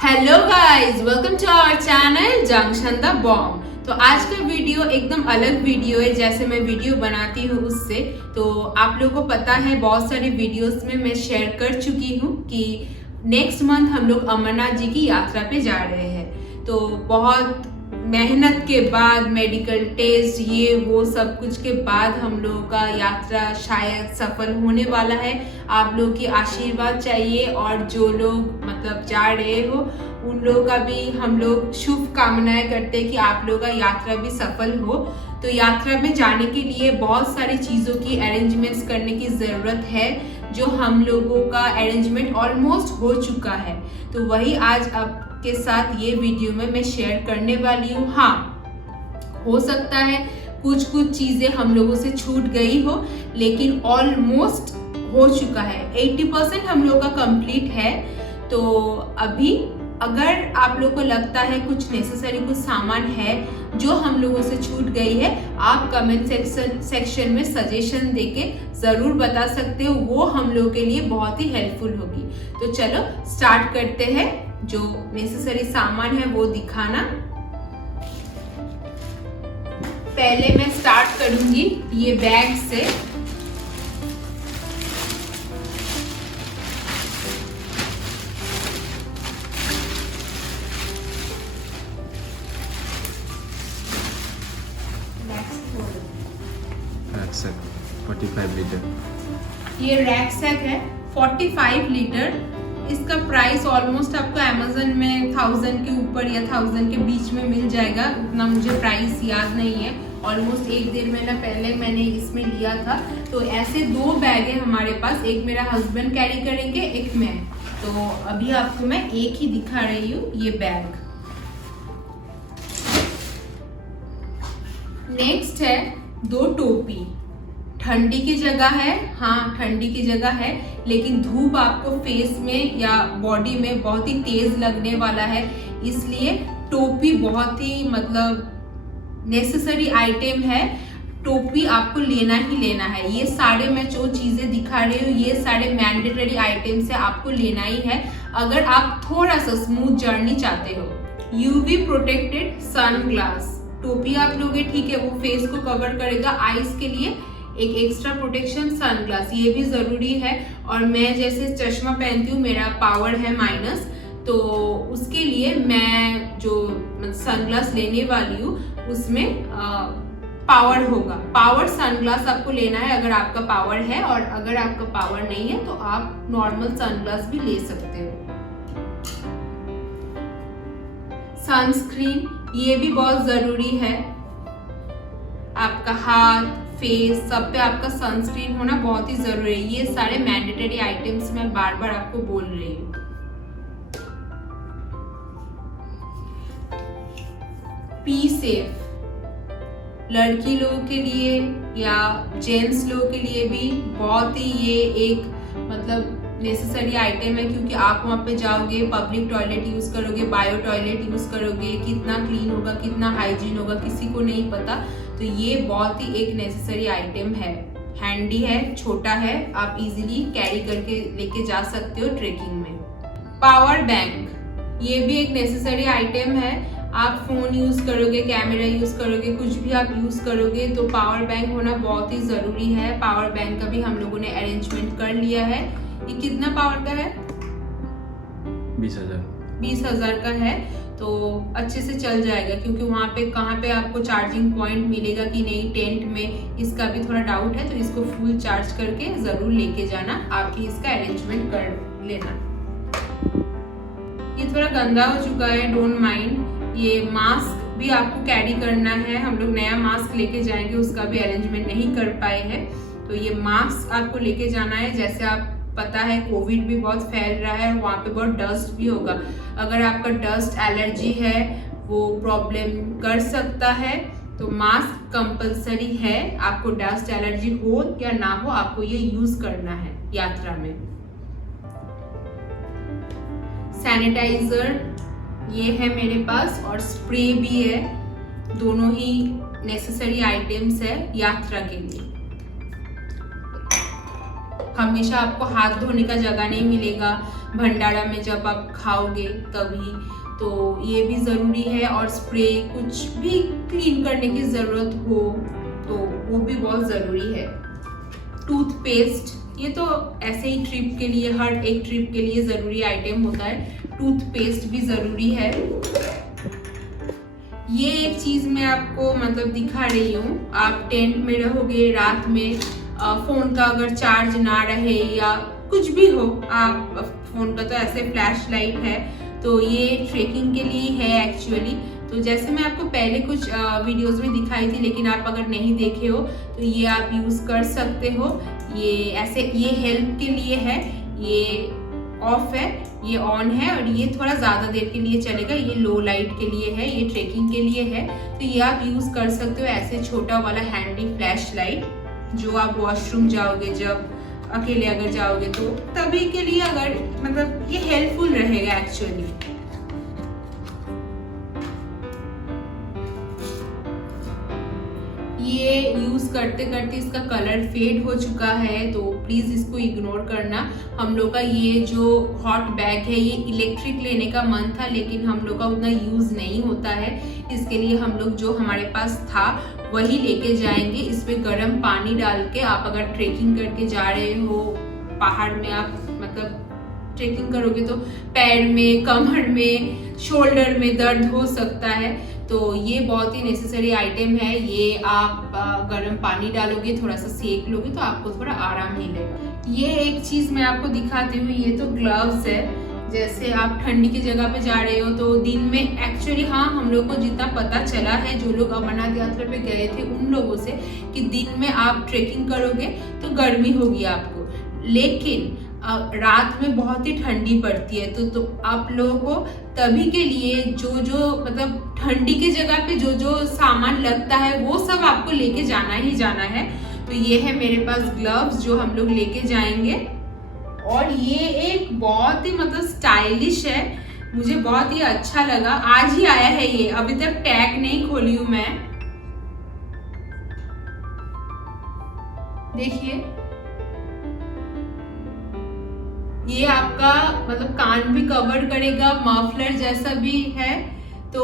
Hello guys, welcome to our channel junction the bomb. तो आज का वीडियो एकदम अलग वीडियो है। जैसे मैं वीडियो बनाती हूँ उससे, तो आप लोगों को पता है बहुत सारे वीडियोस में मैं शेयर कर चुकी हूँ कि नेक्स्ट मंथ हम लोग अमरनाथ जी की यात्रा पे जा रहे हैं। तो बहुत मेहनत के बाद, मेडिकल टेस्ट, ये वो सब कुछ के बाद हम लोगों का यात्रा शायद सफल होने वाला है। आप लोगों की आशीर्वाद चाहिए, और जो लोग मतलब जा रहे हो उन लोगों का भी हम लोग शुभ कामनाएं करते हैं कि आप लोगों का यात्रा भी सफल हो। तो यात्रा में जाने के लिए बहुत सारी चीज़ों की अरेंजमेंट्स करने की ज़रूरत है, जो हम लोगों का अरेंजमेंट ऑलमोस्ट हो चुका है। तो वही आज आपके साथ ये वीडियो में मैं शेयर करने वाली हूँ। हाँ, हो सकता है कुछ चीज़ें हम लोगों से छूट गई हो, लेकिन ऑलमोस्ट हो चुका है। 80% हम लोगों का कंप्लीट है। तो अभी अगर आप लोगों को लगता है कुछ नेसेसरी कुछ सामान है जो हम लोगों से छूट गई है, आप कमेंट सेक्शन में सजेशन देके ज़रूर बता सकते हो। वो हम लोगों के लिए बहुत ही हेल्पफुल होगी। तो चलो स्टार्ट करते हैं। जो नेसेसरी सामान है वो दिखाना। पहले मैं स्टार्ट करूंगी ये बैग से। रैकसैक 45 लीटर। ये रैकसैक है 45 लीटर। इसका प्राइस ऑलमोस्ट आपको अमेजन में 1000 के ऊपर या 1000 के बीच में मिल जाएगा। उतना मुझे प्राइस याद नहीं है। ऑलमोस्ट 1-1.5 महीना पहले मैंने इसमें लिया था। तो ऐसे 2 बैग है हमारे पास। एक मेरा हस्बैंड कैरी करेंगे, एक मैं। तो अभी आपको मैं एक ही दिखा रही हूँ, ये बैग। नेक्स्ट है 2 टोपी। ठंडी की जगह है, हाँ ठंडी की जगह है, लेकिन धूप आपको फेस में या बॉडी में बहुत ही तेज लगने वाला है, इसलिए टोपी बहुत ही मतलब नेसेसरी आइटम है। टोपी आपको लेना ही लेना है। ये सारे मैं जो चीज़ें दिखा रही हूँ, ये सारे मैंडेटरी आइटम्स है, आपको लेना ही है अगर आप थोड़ा सा स्मूथ जर्नी चाहते हो। यूवी प्रोटेक्टेड सन ग्लास टोपी आप लोगे, ठीक है, वो फेस को कवर करेगा। आईज के लिए एक एक्स्ट्रा प्रोटेक्शन सनग्लास, ये भी ज़रूरी है। और मैं जैसे चश्मा पहनती हूँ, मेरा पावर है माइनस, तो उसके लिए मैं जो सनग्लास लेने वाली हूँ उसमें पावर होगा। पावर सनग्लास आपको लेना है अगर आपका पावर है, और अगर आपका पावर नहीं है तो आप नॉर्मल सनग्लास भी ले सकते हो। सनस्क्रीन, ये भी बहुत ज़रूरी है। आपका हाथ, फेस, सब पे आपका सनस्क्रीन होना बहुत ही जरूरी है। ये सारे मैंडेटरी आइटम्स मैं बार बार आपको बोल रही हूँ। पी सेफ लड़की लोगों के लिए या जेंट्स लोगों के लिए भी बहुत ही ये एक मतलब नेसेसरी आइटम है, क्योंकि आप वहाँ पे जाओगे, पब्लिक टॉयलेट यूज़ करोगे, बायो टॉयलेट यूज़ करोगे, कितना क्लीन होगा, कितना हाइजीन होगा, किसी को नहीं पता। तो ये बहुत ही एक नेसेसरी आइटम है। हैंडी है, छोटा है, आप इजीली कैरी करके लेके जा सकते हो ट्रेकिंग में। पावर बैंक, ये भी एक नेसेसरी आइटम है। आप फोन यूज करोगे, कैमरा यूज करोगे, कुछ भी आप यूज करोगे तो पावर बैंक होना बहुत ही जरूरी है। पावर बैंक का भी हम लोगों ने अरेंजमेंट कर लिया है। ये कितना पावर का है? 20,000 का है। तो अच्छे से चल जाएगा, क्योंकि वहाँ पे कहाँ पे आपको चार्जिंग पॉइंट मिलेगा कि नहीं टेंट में, इसका भी थोड़ा डाउट है। तो इसको फुल चार्ज करके ज़रूर लेके जाना। आप ही इसका अरेंजमेंट कर लेना। ये थोड़ा गंदा हो चुका है, डोंट माइंड। ये मास्क भी आपको कैरी करना है। हम लोग नया मास्क लेके जाएंगे, उसका भी अरेंजमेंट नहीं कर पाए हैं। तो ये मास्क आपको लेके जाना है। जैसे आप पता है कोविड भी बहुत फैल रहा है, वहाँ पे बहुत डस्ट भी होगा। अगर आपका डस्ट एलर्जी है, वो प्रॉब्लम कर सकता है। तो मास्क कंपलसरी है। आपको डस्ट एलर्जी हो या ना हो, आपको ये यूज करना है यात्रा में। सैनिटाइजर ये है मेरे पास, और स्प्रे भी है। दोनों ही नेसेसरी आइटम्स है यात्रा के लिए। हमेशा आपको हाथ धोने का जगह नहीं मिलेगा भंडारा में जब आप खाओगे तभी, तो ये भी ज़रूरी है। और स्प्रे कुछ भी क्लीन करने की ज़रूरत हो तो वो भी बहुत ज़रूरी है। टूथपेस्ट, ये तो ऐसे ही ट्रिप के लिए, हर एक ट्रिप के लिए ज़रूरी आइटम होता है। टूथपेस्ट भी ज़रूरी है। ये एक चीज़ मैं आपको मतलब दिखा रही हूँ। आप टेंट में रहोगे, रात में फ़ोन का अगर चार्ज ना रहे या कुछ भी हो, आप फ़ोन का तो ऐसे फ्लैश लाइट है, तो ये ट्रेकिंग के लिए है एक्चुअली। तो जैसे मैं आपको पहले कुछ वीडियोस में दिखाई थी, लेकिन आप अगर नहीं देखे हो तो ये आप यूज़ कर सकते हो। ये ऐसे, ये हेल्प के लिए है, ये ऑफ है, ये ऑन है, और ये थोड़ा ज़्यादा देर के लिए चलेगा। ये लो लाइट के लिए है, ये ट्रेकिंग के लिए है, तो ये आप यूज़ कर सकते हो। ऐसे छोटा वाला हैंडी फ्लैश लाइट जो आप वॉशरूम जाओगे, जब अकेले अगर जाओगे तो तभी के लिए, अगर मतलब ये हेल्पफुल रहेगा एक्चुअली। ये यूज़ करते करते इसका कलर फेड हो चुका है, तो प्लीज़ इसको इग्नोर करना। हम लोग का ये जो हॉट बैग है, ये इलेक्ट्रिक लेने का मन था, लेकिन हम लोग का उतना यूज़ नहीं होता है। इसके लिए हम लोग जो हमारे पास था वही लेके जाएंगे। इसमें गर्म पानी डाल के, आप अगर ट्रेकिंग करके जा रहे हो पहाड़ में, आप मतलब ट्रेकिंग करोगे तो पैर में, कमर में, शोल्डर में दर्द हो सकता है, तो ये बहुत ही नेसेसरी आइटम है। ये आप गर्म पानी डालोगे, थोड़ा सा सेक लोगे तो आपको थोड़ा आराम मिलेगा। ये एक चीज़ मैं आपको दिखाती हूँ, ये तो ग्लव्स है। जैसे आप ठंडी की जगह पे जा रहे हो तो दिन में एक्चुअली, हाँ, हम लोग को जितना पता चला है, जो लोग अमरनाथ यात्रा पे गए थे उन लोगों से, कि दिन में आप ट्रेकिंग करोगे तो गर्मी होगी आपको, लेकिन रात में बहुत ही ठंडी पड़ती है। तो आप लोगों को तभी के लिए जो मतलब ठंडी की जगह पे जो सामान लगता है वो सब आपको लेके जाना ही जाना है। तो ये है मेरे पास ग्लव्स जो हम लोग लेके जाएंगे। और ये एक बहुत ही मतलब स्टाइलिश है, मुझे बहुत ही अच्छा लगा। आज ही आया है ये, अभी तक टैग नहीं खोली हूँ मैं। देखिए, ये आपका मतलब कान भी कवर करेगा, मफलर जैसा भी है। तो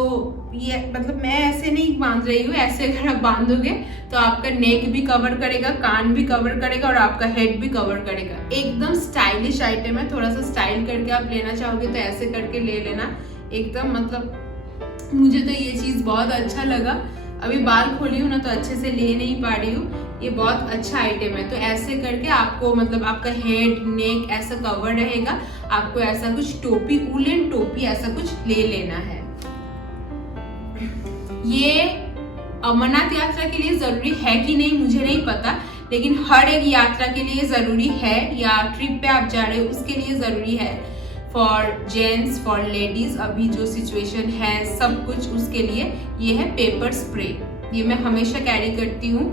ये मतलब मैं ऐसे नहीं बांध रही हूँ, ऐसे अगर आप बांधोगे तो आपका नेक भी कवर करेगा, कान भी कवर करेगा और आपका हेड भी कवर करेगा। एकदम स्टाइलिश आइटम है। थोड़ा सा स्टाइल करके आप लेना चाहोगे तो ऐसे करके ले लेना। एकदम मतलब मुझे तो ये चीज़ बहुत अच्छा लगा। अभी बाल खोली हूँ ना तो अच्छे से ले नहीं पा रही हूँ। ये बहुत अच्छा आइटम है। तो ऐसे करके आपको मतलब आपका हेड, नेक ऐसा कवर रहेगा। आपको ऐसा कुछ टोपी, वूलन टोपी ऐसा कुछ ले लेना है। ये अमरनाथ यात्रा के लिए जरूरी है कि नहीं मुझे नहीं पता, लेकिन हर एक यात्रा के लिए जरूरी है, या ट्रिप पे आप जा रहे हो उसके लिए जरूरी है। फॉर जेंट्स, फॉर लेडीज, अभी जो सिचुएशन है सब कुछ उसके लिए ये है पेपर स्प्रे। ये मैं हमेशा कैरी करती हूँ।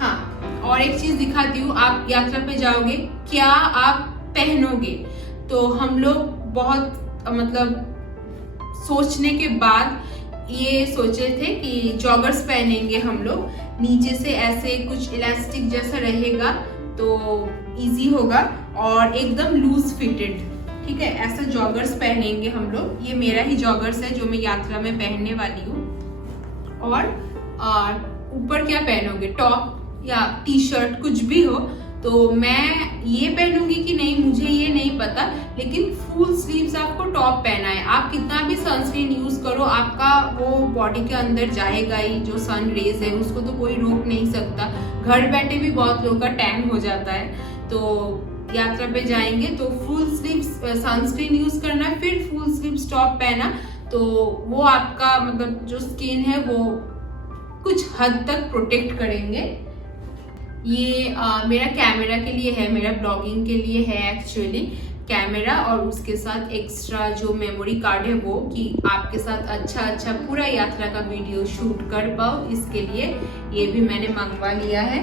हाँ, और एक चीज दिखाती हूँ, आप यात्रा पे जाओगे क्या आप पहनोगे। तो हम लोग बहुत मतलब सोचने के बाद ये सोचे थे कि जॉगर्स पहनेंगे हम लोग, नीचे से ऐसे कुछ इलास्टिक जैसा रहेगा तो इजी होगा और एकदम लूज फिटेड, ठीक है। ऐसा जॉगर्स पहनेंगे हम लोग। ये मेरा ही जॉगर्स है जो मैं यात्रा में पहनने वाली हूँ। और ऊपर क्या पहनोगे, टॉप या टी शर्ट कुछ भी हो। तो मैं ये पहनूंगी कि नहीं मुझे ये नहीं पता, लेकिन फुल स्लीव्स आपको टॉप पहना है। आप कितना भी सनस्क्रीन यूज करो, आपका वो बॉडी के अंदर जाएगा ही। जो सन रेज है उसको तो कोई रोक नहीं सकता। घर बैठे भी बहुत लोगों का टैन हो जाता है। तो यात्रा पे जाएंगे तो फुल स्लीव्स सनस्क्रीन यूज करना, फिर फुल स्लीव्स टॉप पहना, तो वो आपका मतलब जो स्किन है वो कुछ हद तक प्रोटेक्ट करेंगे। ये मेरा कैमरा के लिए है, मेरा ब्लॉगिंग के लिए है एक्चुअली कैमरा, और उसके साथ एक्स्ट्रा जो मेमोरी कार्ड है वो, कि आपके साथ अच्छा पूरा यात्रा का वीडियो शूट कर पाओ, इसके लिए ये भी मैंने मंगवा लिया है।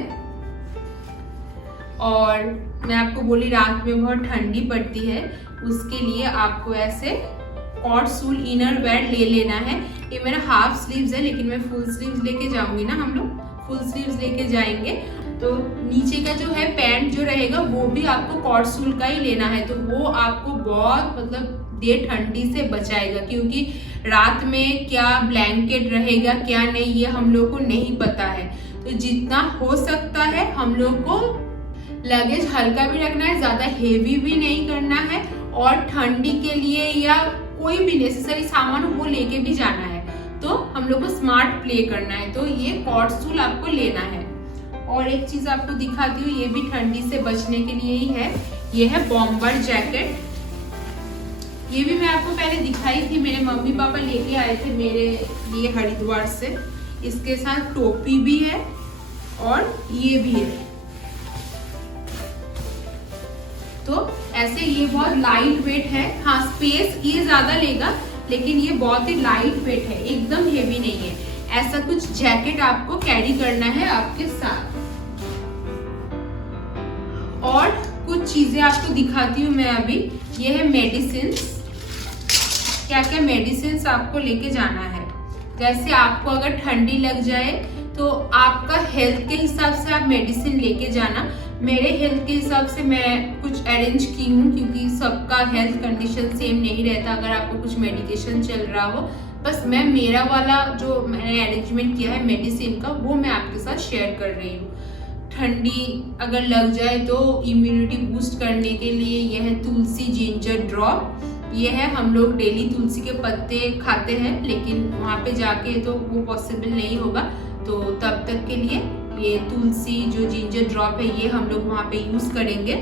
और मैं आपको बोली रात में बहुत ठंडी पड़ती है, उसके लिए आपको ऐसे कॉट सूल इनर वेयर ले लेना है। ये मेरा हाफ स्लीव्स है, लेकिन मैं फुल स्लीव्स लेके जाऊंगी ना हम लोग, फुल स्लीव्स लेके जाएंगे। तो नीचे का जो है पैंट जो रहेगा वो भी आपको कॉटसूल का ही लेना है, तो वो आपको बहुत मतलब देर ठंडी से बचाएगा, क्योंकि रात में क्या ब्लैंकेट रहेगा क्या नहीं ये हम लोग को नहीं पता है। तो जितना हो सकता है हम लोग को लगेज हल्का भी रखना है, ज्यादा हेवी भी नहीं करना है, और ठंडी के लिए या कोई भी नेसेसरी सामान वो लेके भी जाना है। तो हम लोग को स्मार्ट प्ले करना है, तो ये कॉटसूल आपको लेना है। और एक चीज आपको दिखाती हूँ, ये भी ठंडी से बचने के लिए ही है, ये है बॉम्बर जैकेट। ये भी मैं आपको पहले दिखाई थी, मेरे मम्मी पापा लेके आए थे मेरे लिए हरिद्वार से। इसके साथ टोपी भी है और ये भी है। तो ऐसे ये बहुत लाइट वेट है, हाँ स्पेस ये ज्यादा लेगा, लेकिन ये बहुत ही लाइट वेट है, एकदम हेवी नहीं है। ऐसा कुछ जैकेट आपको कैरी करना है आपके साथ। और कुछ चीजें आपको दिखाती हूँ मैं अभी। ये है मेडिसिन्स, क्या क्या मेडिसिन्स आपको लेके जाना है। जैसे आपको अगर ठंडी लग जाए तो आपका हेल्थ के हिसाब से आप मेडिसिन लेके जाना। मेरे हेल्थ के हिसाब से मैं कुछ अरेंज की हूँ, क्योंकि सबका हेल्थ कंडीशन सेम नहीं रहता। अगर आपको कुछ मेडिकेशन चल रहा हो, बस मैं मेरा वाला जो मैंने अरेंजमेंट किया है मेडिसिन का, वो मैं आपके साथ शेयर कर रही हूँ। ठंडी अगर लग जाए तो इम्यूनिटी बूस्ट करने के लिए यह है तुलसी जिंजर ड्रॉप। ये है, हम लोग डेली तुलसी के पत्ते खाते हैं, लेकिन वहाँ पे जाके तो वो पॉसिबल नहीं होगा, तो तब तक के लिए ये तुलसी जो जिंजर ड्रॉप है ये हम लोग वहाँ पे यूज करेंगे।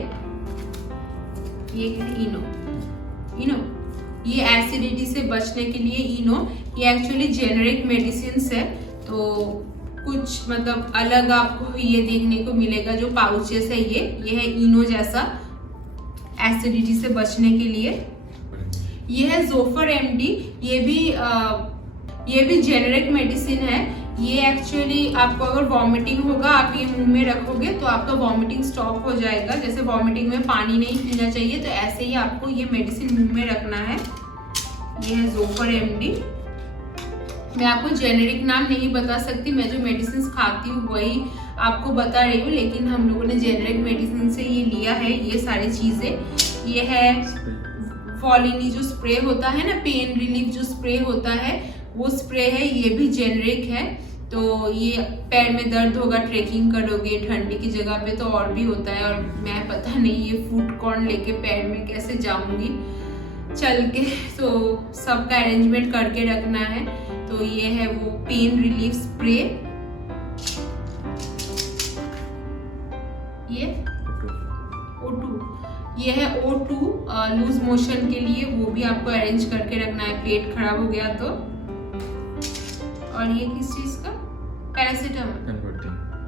ये है इनो, ये एसिडिटी से बचने के लिए इनो। ये एक्चुअली जेनेरिक मेडिसिन है, तो कुछ मतलब अलग आपको ये देखने को मिलेगा। जो पाउचेस है ये है इनो जैसा एसिडिटी से बचने के लिए। ये है जोफर एमडी, ये भी जेनेरिक मेडिसिन है। ये एक्चुअली आपको अगर वॉमिटिंग होगा, आप ये मुंह में रखोगे तो आपका वॉमिटिंग स्टॉप हो जाएगा। जैसे वॉमिटिंग में पानी नहीं पीना चाहिए, तो ऐसे ही आपको ये मेडिसिन मुंह में रखना है। ये है जोफर एमडी। मैं आपको जेनेरिक नाम नहीं बता सकती, मैं जो मेडिसिन खाती हूँ वही आपको बता रही हूँ, लेकिन हम लोगों ने जेनेरिक मेडिसिन से ये लिया है ये सारी चीजें। ये है फॉलिनी जो स्प्रे होता है ना, पेन रिलीफ जो स्प्रे होता है वो स्प्रे है, ये भी जेनेरिक है। तो ये पैर में दर्द होगा, ट्रेकिंग करोगे ठंडी की जगह पे तो और भी होता है, और मैं पता नहीं ये फूड कॉर्न लेके पैर में कैसे जाऊंगी चल के, तो सबका अरेंजमेंट करके रखना है। तो ये है वो पेन रिलीफ स्प्रे। ये O2, ये है O2 लूज मोशन के लिए, वो भी आपको अरेंज करके रखना है, पेट खराब हो गया तो। और ये किस चीज का? पैरासीटामोल,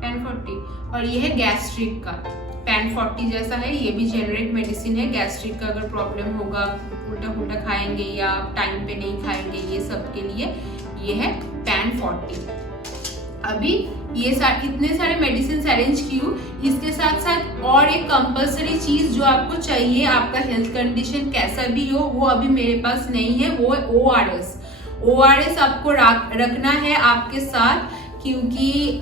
पेन40। और ये है गैस्ट्रिक का, पेन40 जैसा है, ये भी जेनेरिक मेडिसिन है। गैस्ट्रिक का अगर प्रॉब्लम होगा, उल्टा पुल्टा खाएंगे या टाइम पे नहीं खाएंगे, ये सब के लिए ये है पेन40। अभी ये इतने सारे मेडिसिन अरेंज की हूँ। इसके साथ साथ और एक कंपलसरी चीज जो आपको चाहिए, आपका हेल्थ कंडीशन कैसा भी हो, वो अभी मेरे पास नहीं है, वो है ORS आपको रखना है आपके साथ, क्योंकि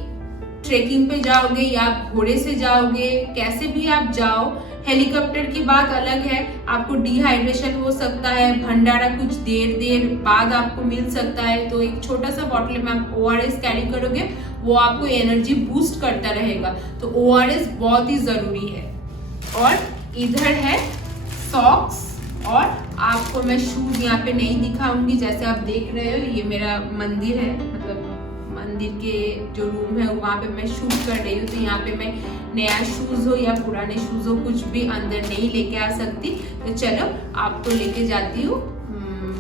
ट्रेकिंग पे जाओगे या घोड़े से जाओगे, कैसे भी आप जाओ, हेलीकॉप्टर की बात अलग है, आपको डिहाइड्रेशन हो सकता है, भंडारा कुछ देर बाद आपको मिल सकता है। तो एक छोटा सा बॉटल में आप ORS कैरी करोगे, वो आपको एनर्जी बूस्ट करता रहेगा, तो ORS बहुत ही जरूरी है। और इधर है सॉक्स, और आपको मैं शूज यहाँ पे नहीं दिखाऊंगी, जैसे आप देख रहे हो ये मेरा मंदिर है, मतलब मंदिर के जो रूम है वहाँ पे मैं शूट कर रही हूँ, तो यहाँ पे मैं नया शूज हो या पुराने शूज हो कुछ भी अंदर नहीं लेके आ सकती। तो चलो आपको लेके जाती हूँ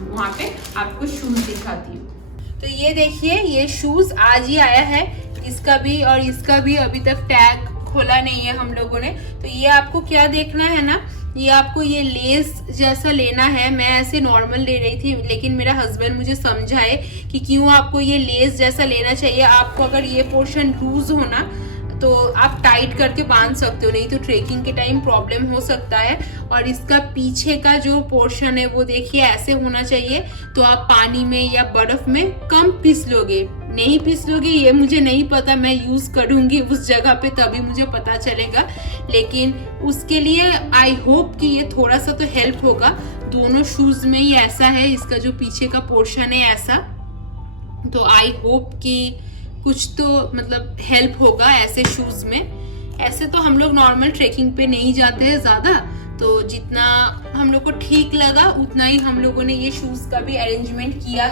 वहाँ पे, आपको शूज दिखाती हूँ। तो ये देखिए, ये शूज आज ही आया है, इसका भी और इसका भी अभी तक टैग खोला नहीं है हम लोगों ने। तो ये आपको क्या देखना है ना, ये आपको ये लेस जैसा लेना है। मैं ऐसे नॉर्मल ले रही थी, लेकिन मेरा हस्बैंड मुझे समझाए कि क्यों आपको ये लेस जैसा लेना चाहिए। आपको अगर ये पोर्शन लूज होना तो आप टाइट करके बांध सकते हो, नहीं तो ट्रेकिंग के टाइम प्रॉब्लम हो सकता है। और इसका पीछे का जो पोर्शन है वो देखिए ऐसे होना चाहिए, तो आप पानी में या बर्फ में कम फिसलोगे, नहीं फिसलोगे ये मुझे नहीं पता, मैं यूज करूंगी उस जगह पे तभी मुझे पता चलेगा, लेकिन उसके लिए आई होप कि ये थोड़ा सा तो हेल्प होगा। दोनों शूज में ही ऐसा है, इसका जो पीछे का पोर्शन है ऐसा, तो आई होप कि कुछ तो मतलब हेल्प होगा ऐसे शूज में। ऐसे तो हम लोग नॉर्मल ट्रेकिंग पे नहीं जाते हैं ज्यादा, तो जितना हम लोग को ठीक लगा उतना ही हम लोगों ने ये शूज का भी अरेंजमेंट किया है।